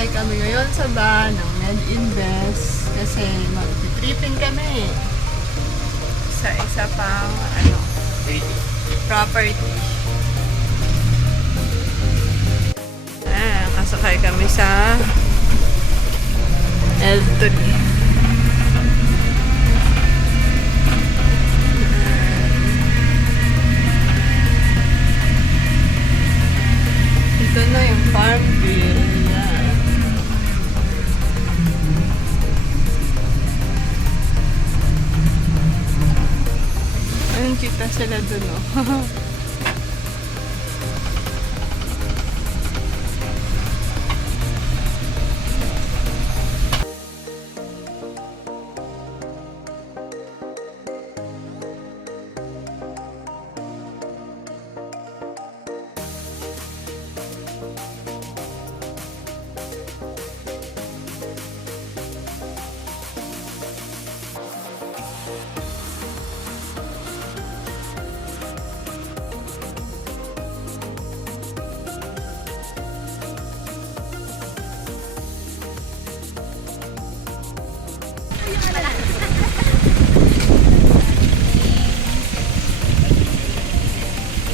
Sasakay kami ngayon sa van ng MedInvest kasi mag-tripping kami sa isa pang property. Kasakay kami sa L3. Ito na yung Farmville. Yan. Ayun, kita sila dun, oh.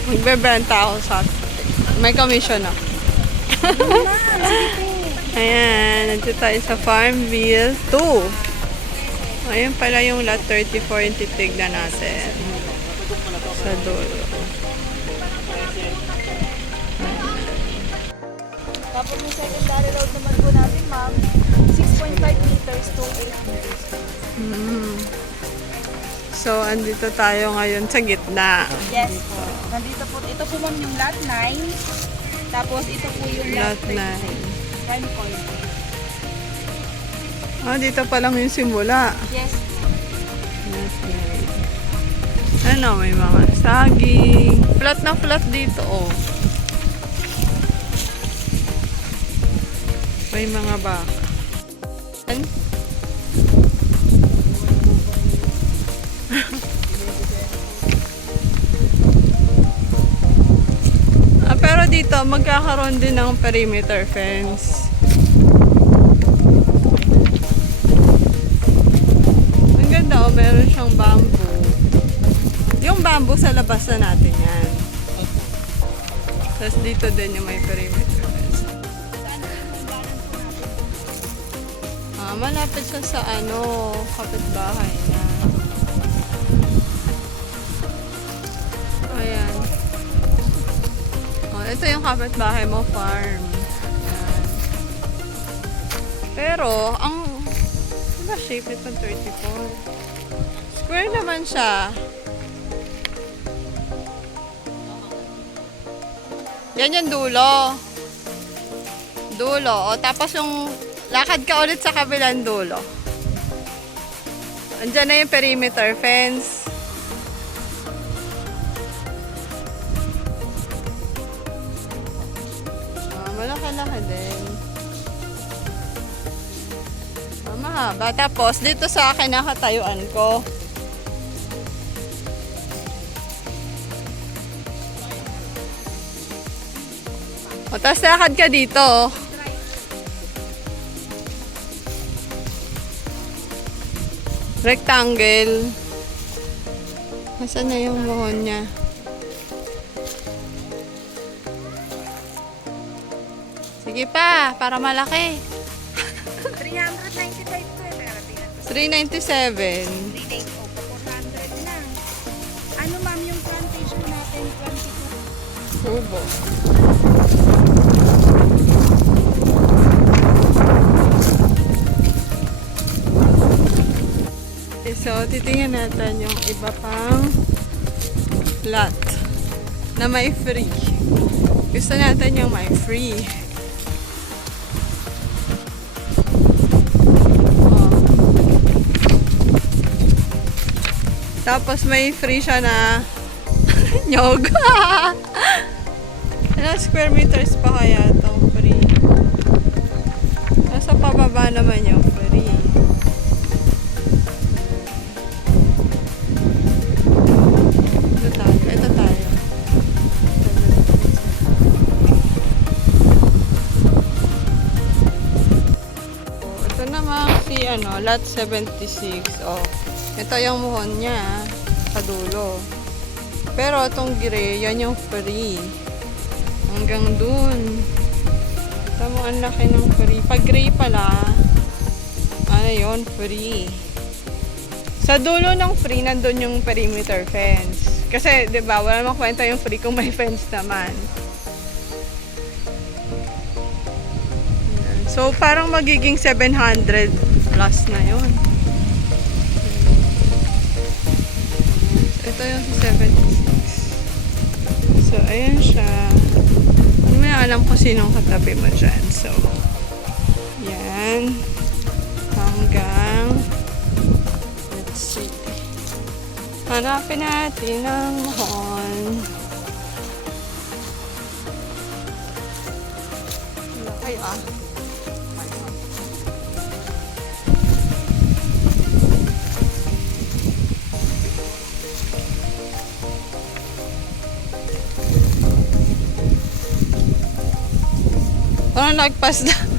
Magbebenta ako sa... May commission ako. Ayan, nandito tayo sa Farmville 2. Ayan pala yung lot 34 yung titignan natin. Sa dulo. Tapos yung secondary road naman po natin, ma'am, 6.5 meters to 8 meters. So, andito tayo ngayon sa gitna. Yes po. Nandito po, ito po ma'am yung lot 9. Tapos ito po yung lot 9. Prime point. Dito pa lang yung simula. Yes po. Lot 9. Ano, may mga saging. Flat na flat dito, oh. May mga baka. Pero dito, magkakaroon din ng perimeter fence. Ang ganda, oh, meron siyang bamboo. Yung bamboo sa labas na natin yan. Tapos dito din yung may perimeter fence. Malapit siya sa kapitbahay na. Ayan. Ito yung kapitbahay mo, farm. Ayan. Pero, diba shape ito 34? Square naman siya. Yan yung dulo. Dulo. O, tapos yung lakad ka ulit sa kabilang dulo. Andyan na yung perimeter fence. Malaki-laki din. Mahaba. Tapos, dito sa akin nakatayuan ko. O, tapos lakad ka dito. Rectangle. Nasaan na yung buhon niya? Sige pa, para malaki. 395 po eh. 397. 398 po. 400 na. Ano ma'am yung plantation natin? 22. Kubo. So, titingnan natin yung iba pang lot na may free. Gusto natin yung may free. Tapos may free siya na nyog. Ilang square meters pa kaya itong free? Nasa pababa naman yung free. Ito tayo. Ito tayo. si lot 76. Oh. Ito yung muhon niya sa dulo. Pero itong gray, yan yung free. Hanggang dun. Tama, ang laki ng free. Pag gray pala, ano yun, free. Sa dulo ng free, nandun yung perimeter fence. Kasi, di ba, wala namang kwenta yung free kung may fence naman. Ayan. So, parang magiging 700 plus na yun. Ito yung 76. So, ayan siya. May alam ko sinong katabi mo dyan. So, yan. Hanggang, let's see. Hanapin natin ang muhon. Laki ah. Parang nagpas na.